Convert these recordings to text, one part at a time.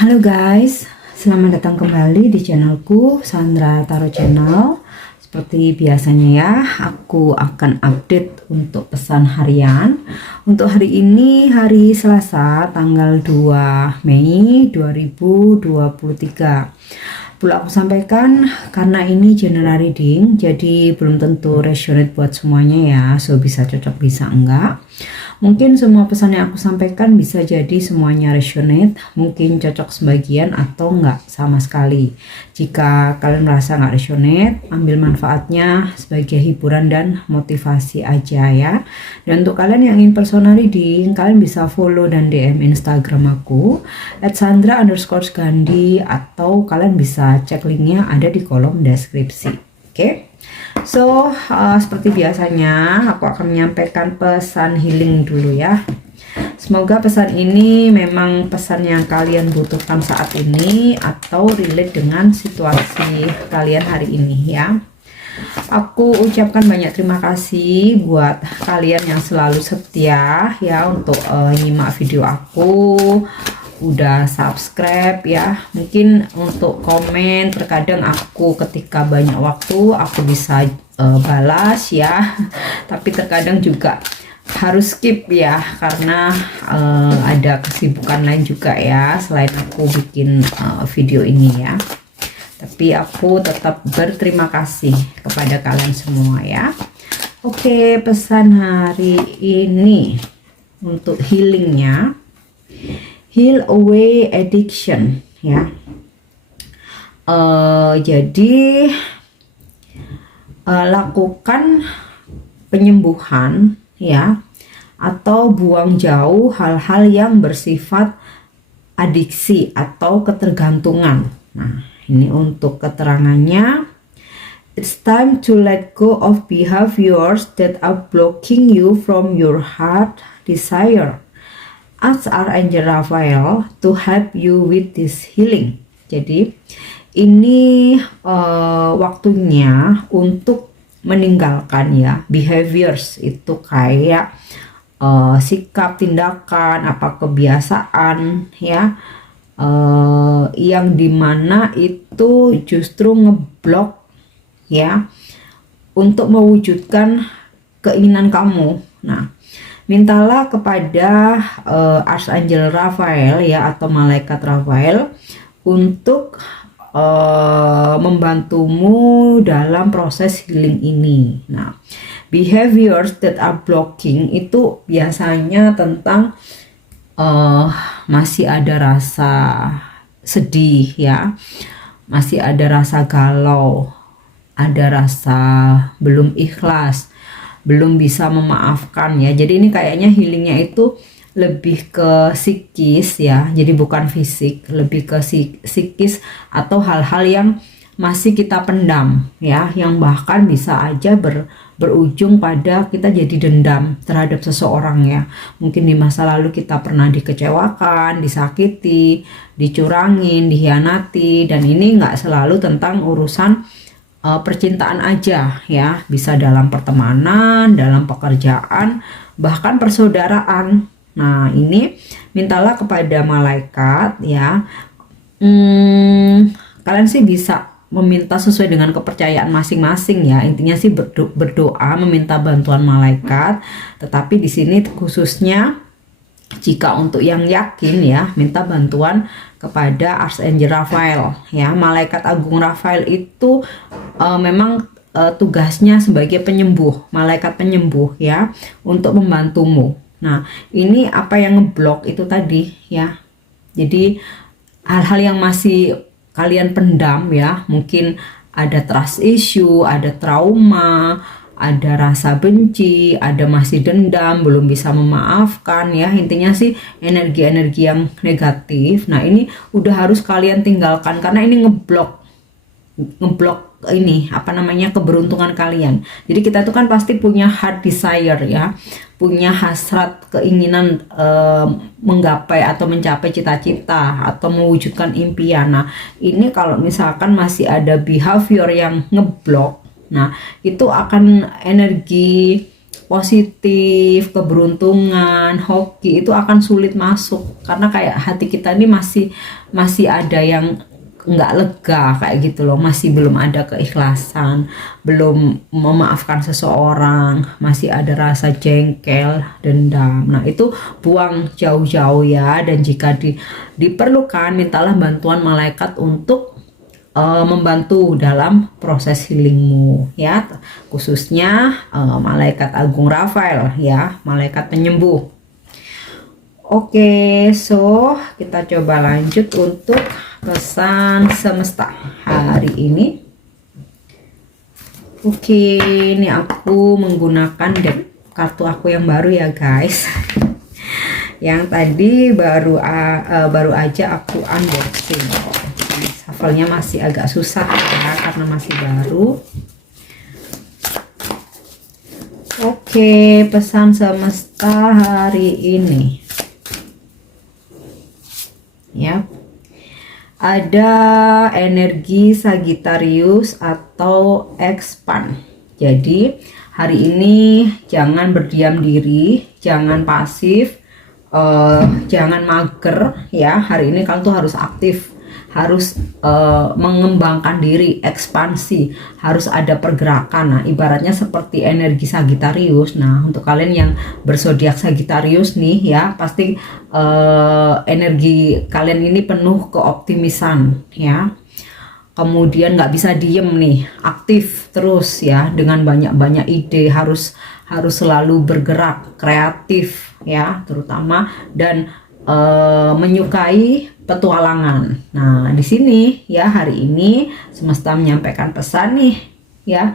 Halo guys, selamat datang kembali di channelku Sandra Tarot Channel. Seperti biasanya ya, aku akan update untuk pesan harian. Untuk hari ini, hari Selasa, tanggal 2 Mei 2023. Perlu aku sampaikan, karena ini general reading, jadi belum tentu resonate buat semuanya ya. So bisa cocok, bisa enggak. Mungkin semua pesan yang aku sampaikan bisa jadi semuanya resonate, mungkin cocok sebagian atau enggak sama sekali. Jika kalian merasa enggak resonate, ambil manfaatnya sebagai hiburan dan motivasi aja ya. Dan untuk kalian yang ingin personal reading, kalian bisa follow dan DM Instagram aku @sandra_gandhi, atau kalian bisa cek linknya ada di kolom deskripsi. Oke? So, seperti biasanya aku akan menyampaikan pesan healing dulu ya. Semoga pesan ini memang pesan yang kalian butuhkan saat ini atau relate dengan situasi kalian hari ini ya. Aku ucapkan banyak terima kasih buat kalian yang selalu setia ya untuk nyimak video aku, udah subscribe ya. Mungkin untuk komen terkadang aku ketika banyak waktu aku bisa balas ya, tapi terkadang juga harus skip ya karena ada kesibukan lain juga ya selain aku bikin video ini ya. Tapi aku tetap berterima kasih kepada kalian semua ya. Oke, pesan hari ini untuk healingnya, heal away addiction ya. Jadi lakukan penyembuhan ya, atau buang jauh hal-hal yang bersifat adiksi atau ketergantungan. Nah, ini untuk keterangannya. It's time to let go of behaviors that are blocking you from your heart desire. Ask Archangel Raphael to help you with this healing. Jadi ini waktunya untuk meninggalkan ya behaviors, itu kayak sikap, tindakan, apa kebiasaan ya, yang dimana itu justru ngeblok ya untuk mewujudkan keinginan kamu. Nah, mintalah kepada Archangel Raphael ya, atau malaikat Raphael untuk membantumu dalam proses healing ini. Nah, behaviors that are blocking itu biasanya tentang masih ada rasa sedih ya, masih ada rasa galau, ada rasa belum ikhlas, belum bisa memaafkan ya. Jadi ini kayaknya healingnya itu lebih ke psikis ya, jadi bukan fisik, lebih ke psikis atau hal-hal yang masih kita pendam ya, yang bahkan bisa aja berujung pada kita jadi dendam terhadap seseorang ya. Mungkin di masa lalu kita pernah dikecewakan, disakiti, dicurangin, dikhianati, dan ini nggak selalu tentang urusan percintaan aja ya, bisa dalam pertemanan, dalam pekerjaan, bahkan persaudaraan. Nah, ini mintalah kepada malaikat ya. Kalian sih bisa meminta sesuai dengan kepercayaan masing-masing ya. Intinya sih berdoa meminta bantuan malaikat. Tetapi di sini khususnya jika untuk yang yakin ya, minta bantuan kepada Archangel Raphael ya. Malaikat Agung Raphael itu memang tugasnya sebagai penyembuh, malaikat penyembuh ya, untuk membantumu. Nah, ini apa yang ngeblok itu tadi ya. Jadi hal-hal yang masih kalian pendam ya, mungkin ada trust issue, ada trauma, ada rasa benci, ada masih dendam, belum bisa memaafkan ya. Intinya sih energi-energi yang negatif. Nah, ini udah harus kalian tinggalkan karena ini ngeblok ini apa namanya, keberuntungan kalian. Jadi kita tuh kan pasti punya heart desire ya, punya hasrat keinginan menggapai atau mencapai cita-cita atau mewujudkan impian. Nah, ini kalau misalkan masih ada behavior yang ngeblok, nah itu akan energi positif, keberuntungan, hoki itu akan sulit masuk karena kayak hati kita ini masih ada yang nggak lega kayak gitu loh, masih belum ada keikhlasan, belum memaafkan seseorang, masih ada rasa jengkel, dendam. Nah itu buang jauh-jauh ya, dan jika diperlukan mintalah bantuan malaikat untuk membantu dalam proses healingmu ya, khususnya malaikat agung Rafael ya, malaikat penyembuh. Oke, so kita coba lanjut untuk pesan semesta hari ini. Oke, ini aku menggunakan deck kartu aku yang baru ya guys. Yang tadi baru aja aku unboxing. Shuffle-nya masih agak susah ya karena masih baru. Oke, pesan semesta hari ini. Ya. Ada energi Sagittarius atau expand. Jadi, hari ini jangan berdiam diri, jangan pasif, jangan mager ya. Hari ini kalian tuh harus aktif, harus mengembangkan diri, ekspansi, harus ada pergerakan. Nah, ibaratnya seperti energi Sagittarius. Nah, untuk kalian yang berzodiak Sagittarius nih ya, pasti energi kalian ini penuh keoptimisan ya. Kemudian nggak bisa diem nih, aktif terus ya, dengan banyak-banyak ide, harus selalu bergerak, kreatif ya, terutama, dan menyukai petualangan. Nah, di sini ya hari ini semesta menyampaikan pesan nih ya.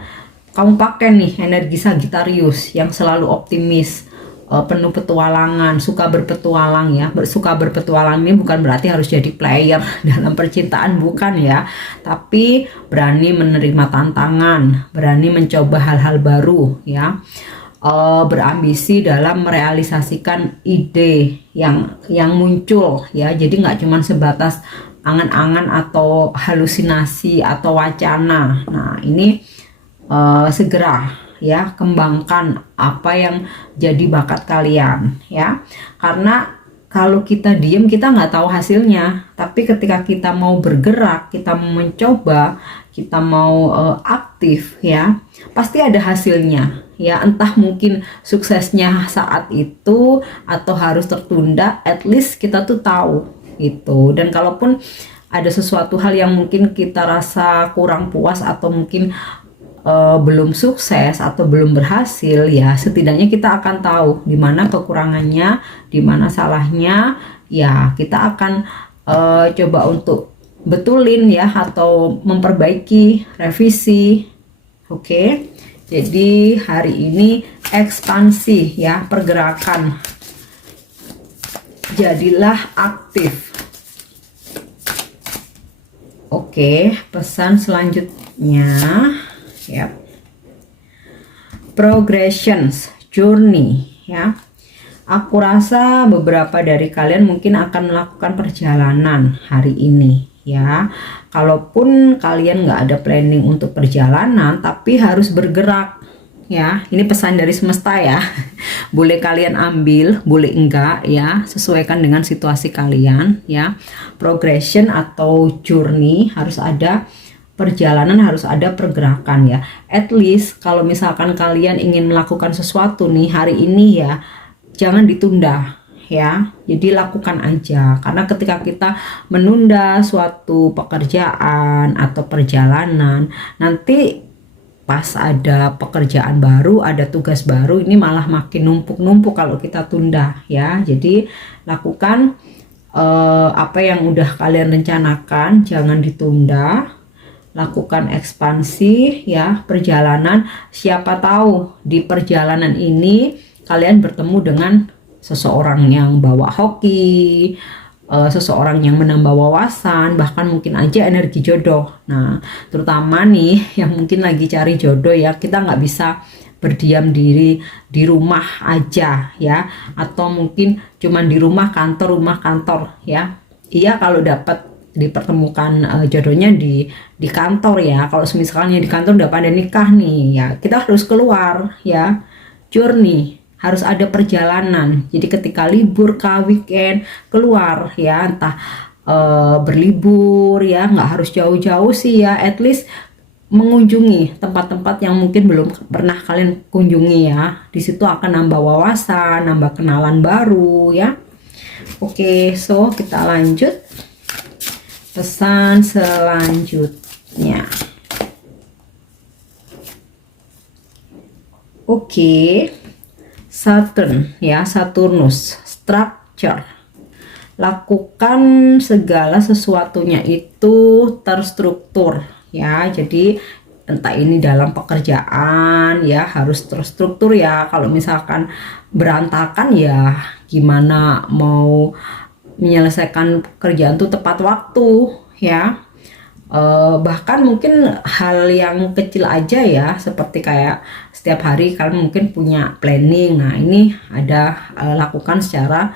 Kamu pakai nih energi Sagittarius yang selalu optimis, penuh petualangan, suka berpetualang ya. Suka berpetualang ini bukan berarti harus jadi player dalam percintaan, bukan ya. Tapi berani menerima tantangan, berani mencoba hal-hal baru ya. Berambisi dalam merealisasikan ide yang muncul ya, jadi nggak cuma sebatas angan-angan atau halusinasi atau wacana. Nah ini segera ya kembangkan apa yang jadi bakat kalian ya, karena kalau kita diem kita nggak tahu hasilnya, tapi ketika kita mau bergerak, kita mau mencoba, kita mau aktif ya, pasti ada hasilnya ya, entah mungkin suksesnya saat itu atau harus tertunda, at least kita tuh tahu gitu. Dan kalaupun ada sesuatu hal yang mungkin kita rasa kurang puas atau mungkin belum sukses atau belum berhasil ya, setidaknya kita akan tahu di mana kekurangannya, di mana salahnya ya, kita akan coba untuk betulin ya, atau memperbaiki, revisi. Oke. Jadi hari ini ekspansi ya, pergerakan, jadilah aktif. Oke, pesan selanjutnya ya, progressions, journey ya. Aku rasa beberapa dari kalian mungkin akan melakukan perjalanan hari ini ya. Kalaupun kalian nggak ada planning untuk perjalanan, tapi harus bergerak ya. Ini pesan dari semesta ya. Boleh kalian ambil, boleh enggak ya, sesuaikan dengan situasi kalian ya. Progression atau journey, harus ada perjalanan, harus ada pergerakan ya. At least kalau misalkan kalian ingin melakukan sesuatu nih hari ini ya, jangan ditunda ya, jadi lakukan aja. Karena ketika kita menunda suatu pekerjaan atau perjalanan, nanti pas ada pekerjaan baru, ada tugas baru, ini malah makin numpuk-numpuk kalau kita tunda ya. Jadi lakukan apa yang udah kalian rencanakan, jangan ditunda. Lakukan ekspansi ya, perjalanan. Siapa tahu di perjalanan ini kalian bertemu dengan seseorang yang bawa hoki, seseorang yang menambah wawasan, bahkan mungkin aja energi jodoh. Nah, terutama nih yang mungkin lagi cari jodoh ya, kita nggak bisa berdiam diri di rumah aja ya, atau mungkin cuman di rumah kantor ya. Iya, kalau dapat dipertemukan jodohnya di kantor ya. Kalau misalnya di kantor udah pada nikah nih ya, kita harus keluar ya. journey, harus ada perjalanan. Jadi ketika libur ke weekend keluar ya, entah berlibur ya, nggak harus jauh-jauh sih ya, at least mengunjungi tempat-tempat yang mungkin belum pernah kalian kunjungi ya. Di situ akan nambah wawasan, nambah kenalan baru ya. Oke, so kita lanjut pesan selanjutnya. Oke, Saturn ya, Saturnus, structure. Lakukan segala sesuatunya itu terstruktur ya. Jadi entah ini dalam pekerjaan ya, harus terstruktur ya. Kalau misalkan berantakan ya gimana mau menyelesaikan pekerjaan tuh tepat waktu ya. Bahkan mungkin hal yang kecil aja ya, seperti kayak setiap hari kalian mungkin punya planning. Nah ini ada lakukan secara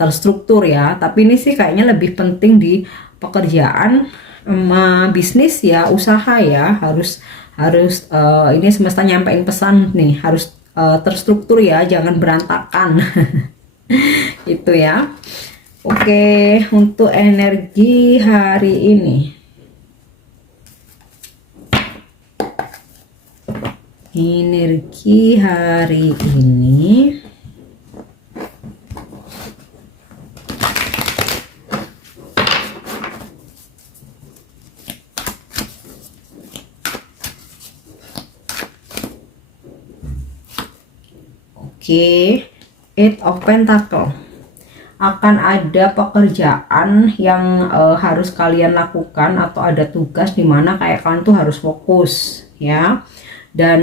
terstruktur ya. Tapi ini sih kayaknya lebih penting di pekerjaan sama bisnis ya, usaha ya. Harus ini semesta nyampein pesan nih, harus terstruktur ya, jangan berantakan. Itu ya. Oke, untuk energi hari ini. Energi hari ini oke, Eight of Pentacle. Akan ada pekerjaan yang harus kalian lakukan, atau ada tugas di mana kayak kalian tuh harus fokus ya. Dan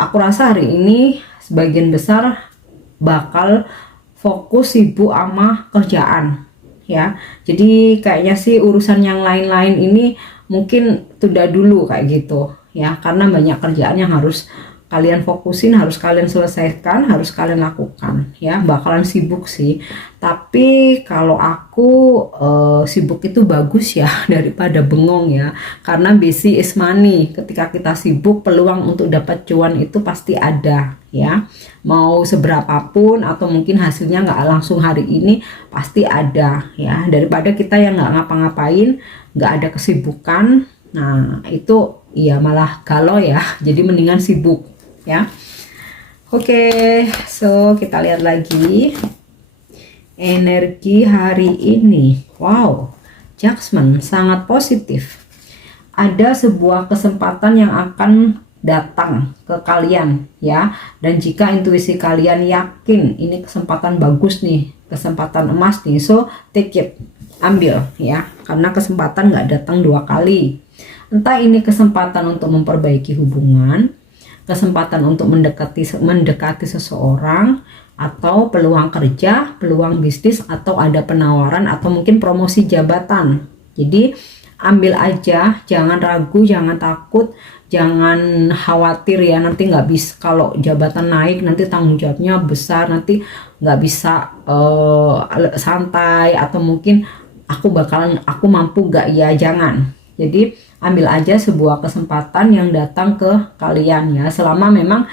aku rasa hari ini sebagian besar bakal fokus sibuk sama kerjaan ya. Jadi kayaknya sih urusan yang lain-lain ini mungkin tunda dulu kayak gitu ya, karena banyak kerjaan yang harus kalian fokusin, harus kalian selesaikan, harus kalian lakukan ya. Bakalan sibuk sih, tapi kalau aku sibuk itu bagus ya daripada bengong ya, karena busy is money. Ketika kita sibuk, peluang untuk dapat cuan itu pasti ada ya, mau seberapapun atau mungkin hasilnya nggak langsung hari ini, pasti ada ya, daripada kita yang nggak ngapa-ngapain, nggak ada kesibukan. Nah itu ya malah galau ya, jadi mendingan sibuk ya. Oke, so kita lihat lagi energi hari ini. Wow, Judgment sangat positif. Ada sebuah kesempatan yang akan datang ke kalian ya, dan jika intuisi kalian yakin ini kesempatan bagus nih, kesempatan emas nih, so take it, ambil ya, karena kesempatan nggak datang dua kali. Entah ini kesempatan untuk memperbaiki hubungan, kesempatan untuk mendekati seseorang, atau peluang kerja, peluang bisnis, atau ada penawaran atau mungkin promosi jabatan. Jadi ambil aja, jangan ragu, jangan takut, jangan khawatir ya, nanti nggak bisa, kalau jabatan naik nanti tanggung jawabnya besar, nanti nggak bisa santai, atau mungkin aku mampu nggak ya, jangan. Jadi ambil aja sebuah kesempatan yang datang ke kalian ya, selama memang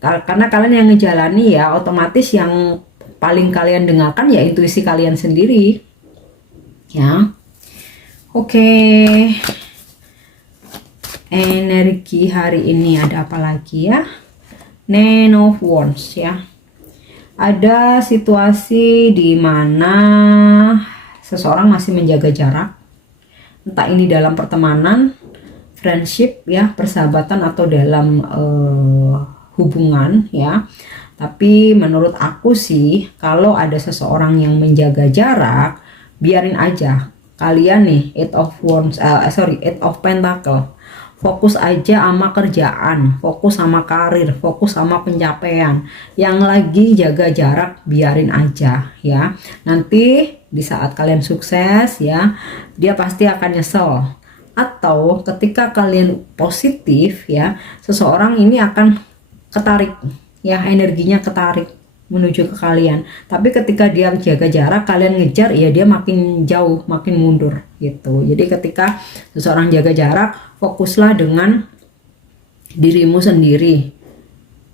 karena kalian yang ngejalani ya, otomatis yang paling kalian dengarkan ya intuisi kalian sendiri ya. Oke, energi hari ini ada apa lagi ya? Nine of Wands ya. Ada situasi di mana seseorang masih menjaga jarak, entah ini dalam pertemanan, friendship ya, persahabatan, atau dalam hubungan ya. Tapi menurut aku sih, kalau ada seseorang yang menjaga jarak, biarin aja. Kalian nih, Eight of Pentacle, fokus aja sama kerjaan, fokus sama karir, fokus sama pencapaian. Yang lagi jaga jarak, biarin aja ya. Nanti di saat kalian sukses ya, dia pasti akan nyesel. Atau ketika kalian positif ya, seseorang ini akan ketarik ya, energinya ketarik menuju ke kalian. Tapi ketika dia jaga jarak, kalian ngejar ya, dia makin jauh, makin mundur gitu. Jadi ketika seseorang jaga jarak, fokuslah dengan dirimu sendiri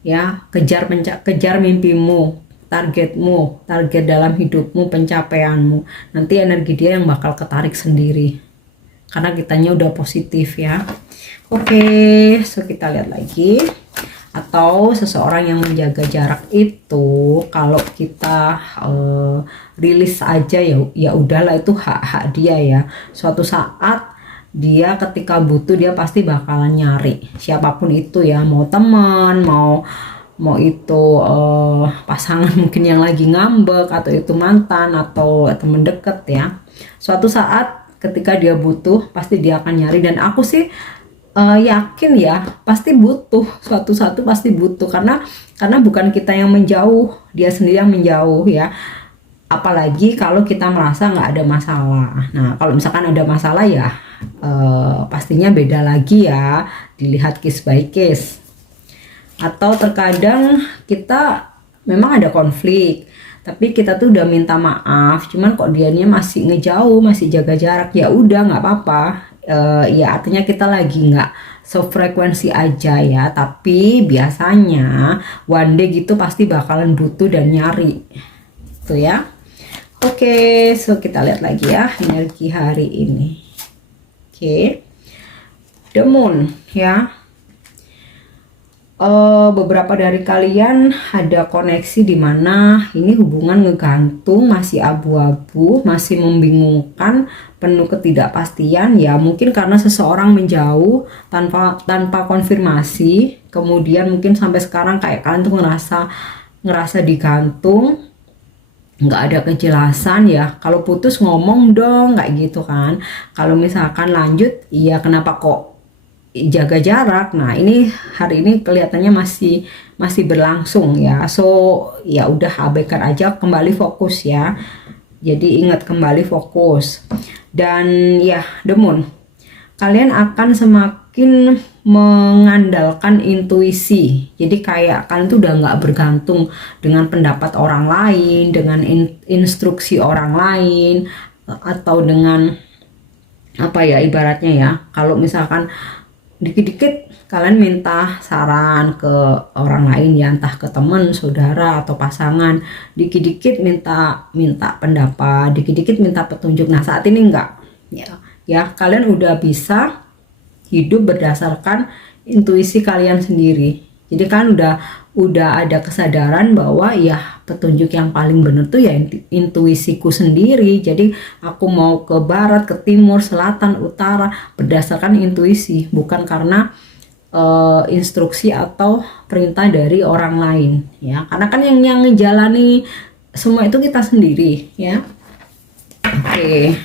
ya. Kejar mimpimu, targetmu, target dalam hidupmu, pencapaianmu. Nanti energi dia yang bakal ketarik sendiri karena kitanya udah positif ya. Oke, so kita lihat lagi. Atau seseorang yang menjaga jarak itu, kalau kita rilis aja ya udahlah, itu hak dia ya. Suatu saat dia ketika butuh, dia pasti bakalan nyari siapapun itu ya, mau teman, mau itu pasangan mungkin yang lagi ngambek, atau itu mantan atau temen deket ya. Suatu saat ketika dia butuh, pasti dia akan nyari. Dan aku sih yakin ya, pasti butuh, suatu pasti butuh, karena bukan kita yang menjauh, dia sendiri yang menjauh ya. Apalagi kalau kita merasa nggak ada masalah. Nah, kalau misalkan ada masalah ya pastinya beda lagi ya, dilihat case by case. Atau terkadang kita memang ada konflik, tapi kita tuh udah minta maaf, cuman kok dianya masih ngejauh, masih jaga jarak. Ya udah, nggak apa-apa. Ya artinya kita lagi nggak sefrekuensi aja ya, tapi biasanya one day gitu pasti bakalan butuh dan nyari tuh ya. Oke, so kita lihat lagi ya energi hari ini. Oke, the moon ya. Beberapa dari kalian ada koneksi di mana ini hubungan ngegantung, masih abu-abu, masih membingungkan, penuh ketidakpastian ya. Mungkin karena seseorang menjauh tanpa konfirmasi, kemudian mungkin sampai sekarang kayak kalian tuh ngerasa digantung, nggak ada kejelasan ya. Kalau putus ngomong dong, nggak gitu kan. Kalau misalkan lanjut, iya kenapa kok jaga jarak. Nah, ini hari ini kelihatannya masih berlangsung ya. So ya udah, abaikan aja, kembali fokus ya. Jadi ingat, kembali fokus. Dan ya, the moon, kalian akan semakin mengandalkan intuisi. Jadi kayak kalian tuh udah nggak bergantung dengan pendapat orang lain, dengan instruksi orang lain, atau dengan apa ya ibaratnya ya. Kalau misalkan dikit-dikit kalian minta saran ke orang lain ya, entah ke teman, saudara, atau pasangan, dikit-dikit minta pendapat, dikit-dikit minta petunjuk. Nah, saat ini enggak ya, kalian udah bisa hidup berdasarkan intuisi kalian sendiri. Jadi kan udah ada kesadaran bahwa ya petunjuk yang paling benar tuh ya intuisiku sendiri. Jadi aku mau ke barat, ke timur, selatan, utara berdasarkan intuisi, bukan karena instruksi atau perintah dari orang lain ya. Karena kan yang ngejalani semua itu kita sendiri ya. Oke.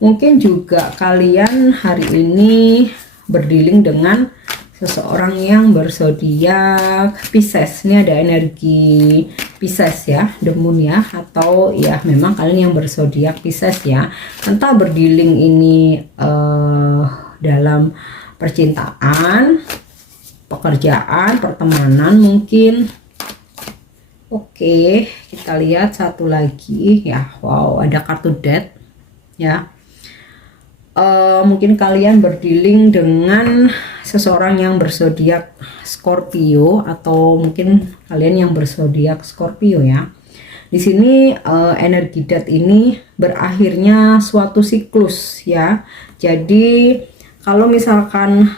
Mungkin juga kalian hari ini berdealing dengan seseorang yang berzodiak Pisces. Ini ada energi Pisces ya, the moon ya, atau ya memang kalian yang berzodiak Pisces ya. Entah berdealing ini dalam percintaan, pekerjaan, pertemanan mungkin. Oke, kita lihat satu lagi ya. Wow, ada kartu Death ya. Mungkin kalian berdealing dengan seseorang yang berzodiak Scorpio, atau mungkin kalian yang berzodiak Scorpio ya. Di sini energi Death ini berakhirnya suatu siklus ya. Jadi kalau misalkan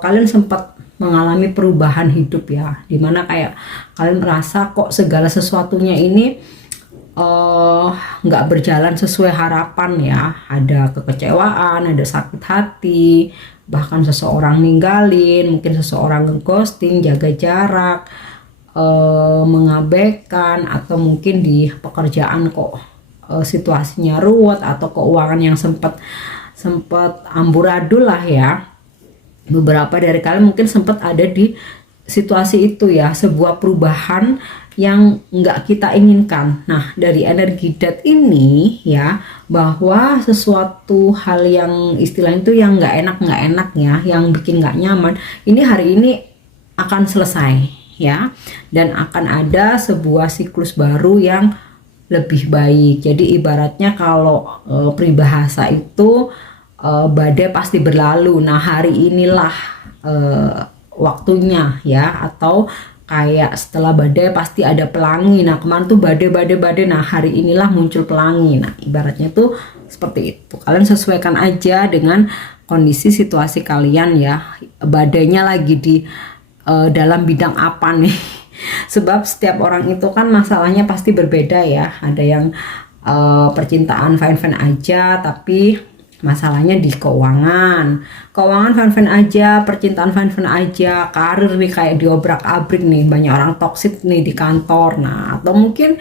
kalian sempat mengalami perubahan hidup ya, dimana kayak kalian merasa kok segala sesuatunya ini nggak berjalan sesuai harapan ya, ada kekecewaan, ada sakit hati, bahkan seseorang ninggalin, mungkin seseorang nge-ghosting, jaga jarak, mengabaikan, atau mungkin di pekerjaan kok situasinya ruwet, atau keuangan yang sempat amburadul lah ya. Beberapa dari kalian mungkin sempat ada di situasi itu ya, sebuah perubahan yang nggak kita inginkan. Nah, dari energi Death ini ya, bahwa sesuatu hal yang istilahnya itu yang nggak enak ya, yang bikin nggak nyaman, ini hari ini akan selesai ya, dan akan ada sebuah siklus baru yang lebih baik. Jadi ibaratnya kalau peribahasa itu badai pasti berlalu. Nah, hari inilah waktunya ya, atau kayak setelah badai pasti ada pelangi. Nah kemarin tuh badai, nah hari inilah muncul pelangi. Nah ibaratnya tuh seperti itu. Kalian sesuaikan aja dengan kondisi situasi kalian ya. Badainya lagi di dalam bidang apa nih? Sebab setiap orang itu kan masalahnya pasti berbeda ya. Ada yang percintaan fine-fine aja, tapi masalahnya di keuangan fine-fine aja, percintaan fine-fine aja, karir nih kayak diobrak-abrik nih, banyak orang toksik nih di kantor. Nah atau mungkin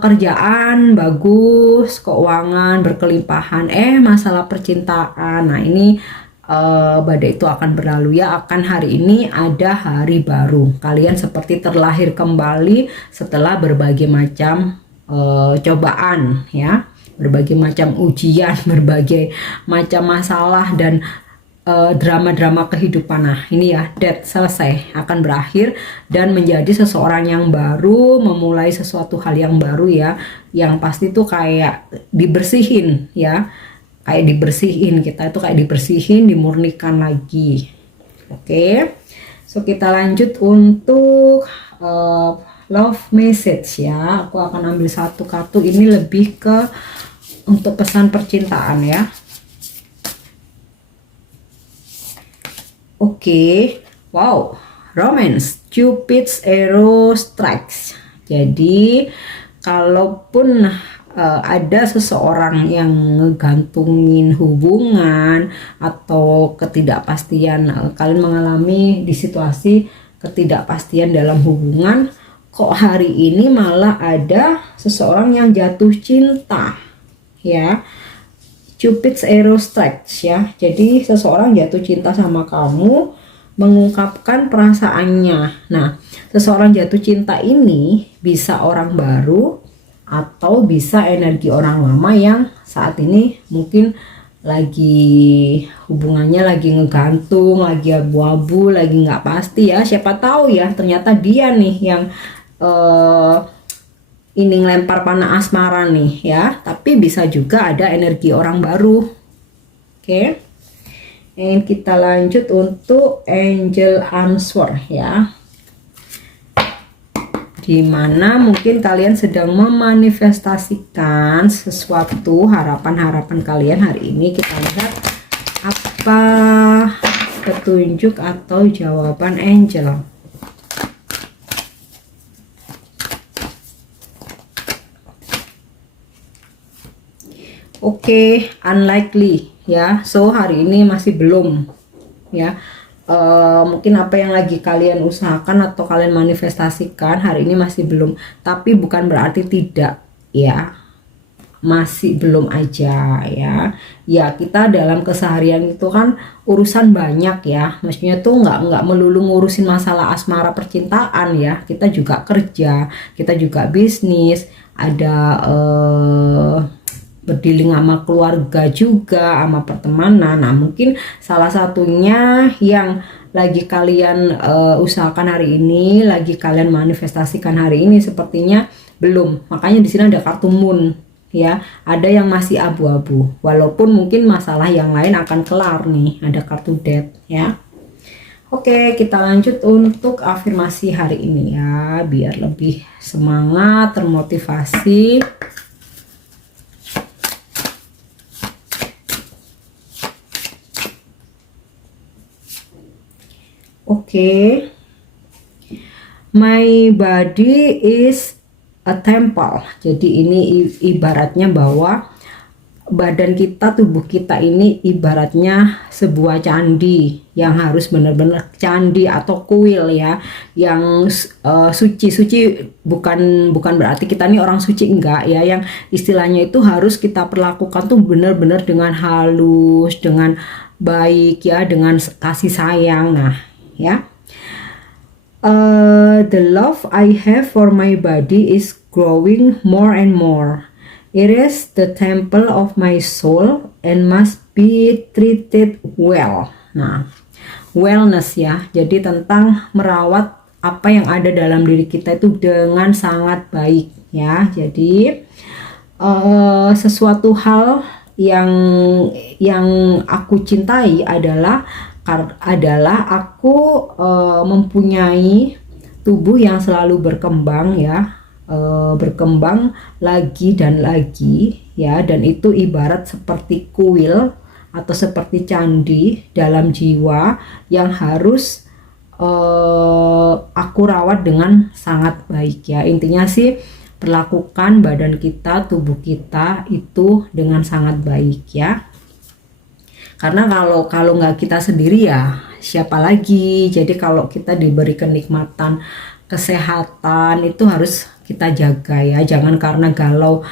kerjaan bagus, keuangan berkelimpahan, masalah percintaan. Nah ini badai itu akan berlalu ya. Akan hari ini ada hari baru, kalian seperti terlahir kembali setelah berbagai macam cobaan ya, berbagai macam ujian, berbagai macam masalah dan drama-drama kehidupan. Nah ini ya, death selesai, akan berakhir dan menjadi seseorang yang baru, memulai sesuatu hal yang baru ya, yang pasti tuh kayak dibersihin ya, kayak dibersihin, kita itu kayak dibersihin, dimurnikan lagi. Oke, so kita lanjut untuk love message ya. Aku akan ambil satu kartu, ini lebih ke untuk pesan percintaan ya. Oke, wow, romance, Cupid's arrow strikes. Jadi kalaupun ada seseorang yang ngegantungin hubungan atau ketidakpastian, kalian mengalami di situasi ketidakpastian dalam hubungan, kok hari ini malah ada seseorang yang jatuh cinta ya. Cupid's arrow strikes ya. Jadi seseorang jatuh cinta sama kamu, mengungkapkan perasaannya. Nah, seseorang jatuh cinta ini bisa orang baru atau bisa energi orang lama yang saat ini mungkin lagi hubungannya lagi ngegantung, lagi abu-abu, lagi nggak pasti ya. Siapa tahu ya ternyata dia nih yang ini ngelempar panah asmara nih ya, tapi bisa juga ada energi orang baru. Oke, and kita lanjut untuk angel answer ya, dimana mungkin kalian sedang memanifestasikan sesuatu harapan-harapan kalian hari ini. Kita lihat apa petunjuk atau jawaban angel. Oke, unlikely ya. So hari ini masih belum ya. Mungkin apa yang lagi kalian usahakan atau kalian manifestasikan hari ini masih belum, tapi bukan berarti tidak ya, masih belum aja ya. Ya kita dalam keseharian itu kan urusan banyak ya, maksudnya tuh nggak melulu ngurusin masalah asmara percintaan ya, kita juga kerja, kita juga bisnis, ada berdealing sama keluarga juga, sama pertemanan. Nah mungkin salah satunya yang lagi kalian usahakan hari ini, lagi kalian manifestasikan hari ini sepertinya belum. Makanya di sini ada kartu moon ya, ada yang masih abu-abu, walaupun mungkin masalah yang lain akan kelar nih, ada kartu death ya. Oke, kita lanjut untuk afirmasi hari ini ya, biar lebih semangat, termotivasi. Oke, my body is a temple. Jadi ini ibaratnya bahwa badan kita, tubuh kita ini ibaratnya sebuah candi yang harus benar-benar candi atau kuil ya, yang suci. Bukan berarti kita nih orang suci, enggak ya, yang istilahnya itu harus kita perlakukan tuh benar-benar dengan halus, dengan baik ya, dengan kasih sayang. Nah ya, the love I have for my body is growing more and more. It is the temple of my soul and must be treated well. Nah, wellness ya, jadi tentang merawat apa yang ada dalam diri kita itu dengan sangat baik ya. Jadi sesuatu hal yang aku cintai adalah adalah aku mempunyai tubuh yang selalu berkembang ya, berkembang lagi dan lagi ya, dan itu ibarat seperti kuil atau seperti candi dalam jiwa yang harus aku rawat dengan sangat baik ya. Intinya sih perlakukan badan kita, tubuh kita itu dengan sangat baik ya. Karena kalau nggak kita sendiri ya siapa lagi. Jadi kalau kita diberi kenikmatan kesehatan itu harus kita jaga ya. Jangan karena galau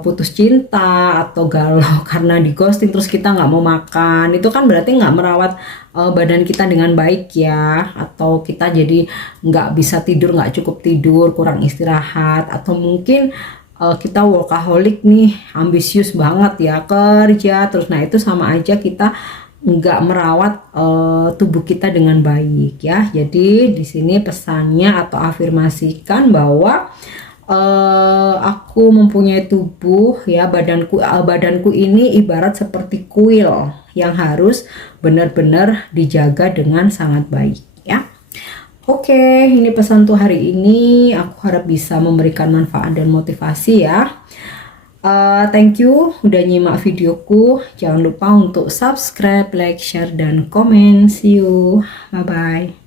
putus cinta atau galau karena di ghosting terus kita nggak mau makan, itu kan berarti nggak merawat badan kita dengan baik ya. Atau kita jadi nggak bisa tidur, nggak cukup tidur, kurang istirahat, atau mungkin kita workaholic nih, ambisius banget ya kerja terus. Nah itu sama aja kita nggak merawat tubuh kita dengan baik ya. Jadi di sini pesannya atau afirmasikan bahwa aku mempunyai tubuh ya, badanku ini ibarat seperti kuil yang harus benar-benar dijaga dengan sangat baik ya. Oke, ini pesan tuh hari ini. Aku harap bisa memberikan manfaat dan motivasi ya. Thank you udah nyimak videoku. Jangan lupa untuk subscribe, like, share, dan komen. See you. Bye-bye.